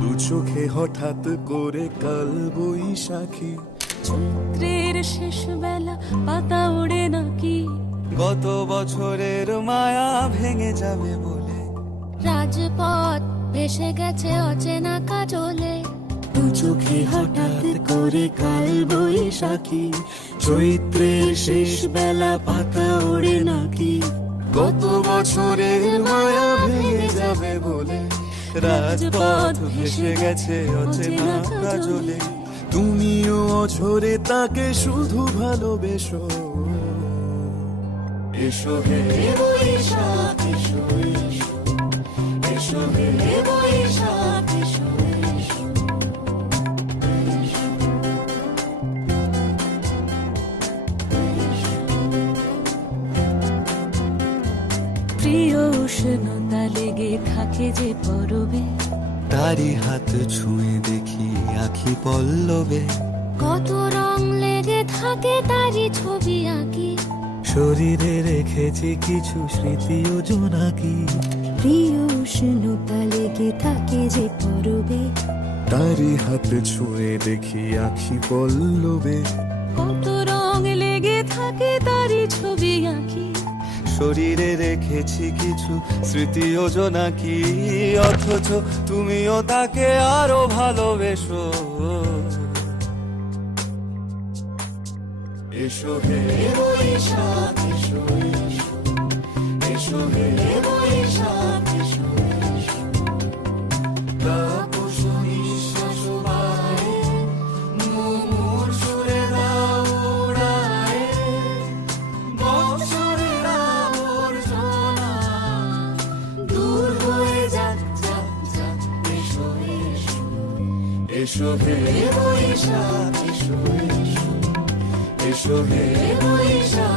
দু চোখে হঠাৎ করে কাল বৈশাখী, চৈত্রের শেষ বেলা পাতা ওড়ে নাকি, গত বছরের মায়া ভেঙে যাবে বলে রাজপথ ভেসে গেছে অচেনা কাজলে। দু চোখে হঠাৎ করে কাল বৈশাখী, চৈত্রের শেষ বেলা পাতা ওড়ে নাকি, গত বছরের মায়া ভেঙে যাবে বলে রাজপথ ভেসে গেছে অচেনা কাজলে। তুমিও অঝরে তাকে শুধু ভালোবেসো, এসো হে বৈশাখ এসো এসো, এসো হে বৈশাখ এসো এসো। প্রিয় উষ্ণতা লেগে থাকে যে পরবে, তারি হাত ছুঁয়ে দেখি আখি পল্লবে, কত রং লেগে থাকে তারই ছবি আঁকি। শরীরে রেখেছি কিছু স্মৃতি ও জোনাকি, প্রিয় উষ্ণতা লেগে থাকে যে পরবে, তারি হাত ছুঁয়ে দেখি আখি পল্লবে, কত রং লেগে থাকে তারই ছবি আঁকি। শরীরে রেখেছি কিছু স্মৃতি ও জোনাকি, অথচ তুমিও তাকে আরো ভালোবেসো, এসো হে বৈশাখ এসো এসো, এসো হে বৈশাখ এসো এসো। তাপস নিঃশ্বাস বায়ে, মুমুর সুরে দাও উড়ায়ে, বৎসরের আবর্জনা দূর হয়ে যাক যাক যাক, এসো এসো, এসো হে বৈশাখ এসো এসো, এসো হে বৈশাখ।